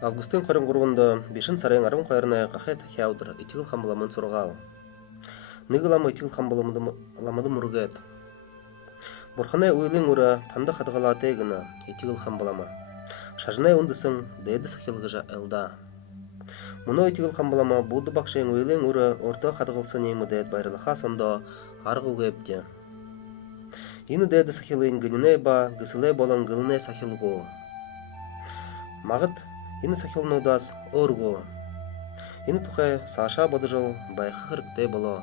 Августин хорин гурвунда бишин сарайын арым қайырна қахай тахяудыр, итигіл хамбаламын сұрғал. Нығылама итигіл хамбаламады мұргет. Бурханай уйлын ура танда хадғалаты егіна, итигіл хамбалама. Шажынай ундысың, дейді сахилғыжа элда. Мұны итигіл хамбалама буды бақшайын уйлын ура орта хадғылсын емудет байрылыға сонда арғы өепте. Ины дейді сахилын гынынай ба, гысылай болан гылынай сахилғу. Мағыт ины сахилнудас оргу. Ины тухай саша бодыжыл байхырыктай боло.